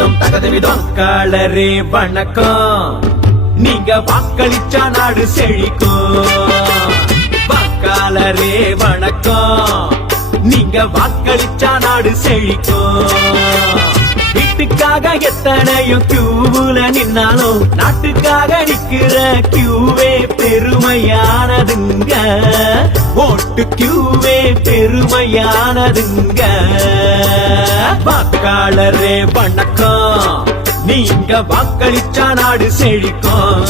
வாக்காளரே வணக்கம், நீங்க வாக்களிச்சா நாடு செழிக்கும். வாக்காளரே வணக்கம், நீங்க வாக்களிச்சா நாடு செழிக்கும். வீட்டுக்காக எத்தனையோ கியூவுல நின்னாலும் நாட்டுக்காக நிக்கிற கியூவே பெருமையானதுங்க. ஓட்டு கியூவே பெருமையானதுங்க. வாக்காளரே வணக்கம், நீங்க வாக்களிச்சா நாடு செழிக்கும்.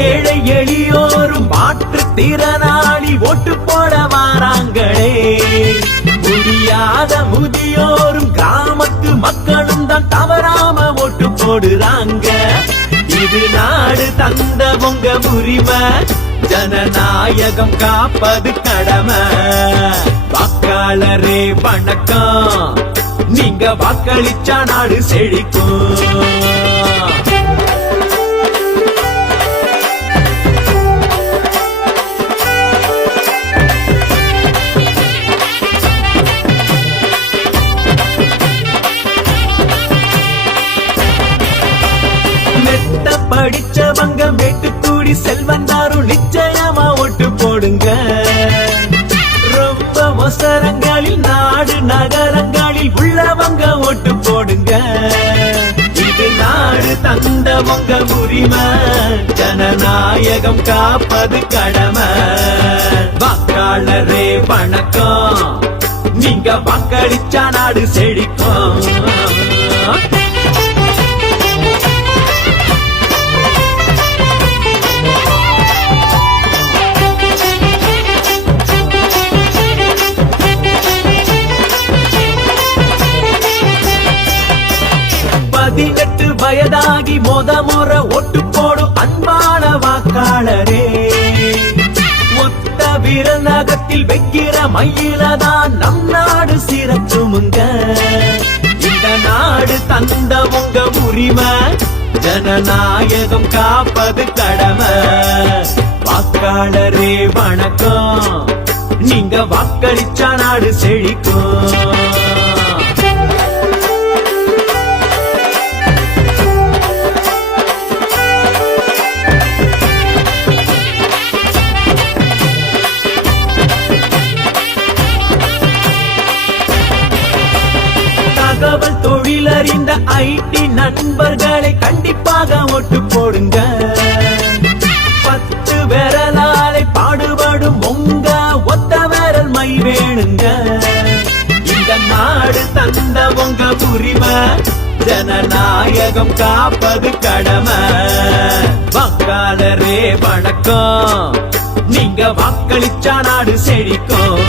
ஏழை எளியோரும் மாற்றுத்திறனாளி ஓட்டு போட வாராங்களே. முடியாத முதியோரும் கிராமத்து மக்களும் தான் தவறாம ஓட்டு போடுறாங்க. இது நாடு தந்த உங்க உரிமை, ஜனநாயகம் காப்பது கடமை. வாக்காளரே வணக்கம், நீங்க வாக்களிச்சா நாடு செழிக்கும். படிச்சவங்க மேட்டுக்கூடி செல்வந்தாரும் நிச்சயமா ஓட்டு போடுங்க. ரொம்ப அவசரங்களில் நாடு நகரங்களில் உள்ளவங்க ஓட்டு போடுங்க. இது நாடு தந்தவங்க உரிமை, ஜனநாயகம் காப்பது கடமை. வாக்காளரே வணக்கம், நீங்க வாக்களிச்சா நாடு செழிக்கும். வயதாகி முறை ஓட்டு போடும் அன்பான வாக்காளரே. மொத்த விரல் நகத்தில் வைக்கிற மயிலதான் நம் நாடு சிறக்குமுங்க. இந்த நாடு தந்த உங்க உரிமை, ஜனநாயகம் காப்பது கடமை. வாக்காளரே வணக்கம், நீங்க வாக்களிச்சா நாடு செழிக்கும். தகவல் தொழிலறிந்த ஐடி நண்பர்களை கண்டிப்பாக ஓட்டு போடுங்க. 10 விரலாலை பாடுபடும் உங்க ஒத்த விரல் மை வேணுங்க. இந்த நாடு தந்த உங்க உரிமை, ஜனநாயகம் காப்பது கடமை. வாக்காளரே வணக்கம், நீங்க வாக்களிச்சா நாடு செழிக்கும்.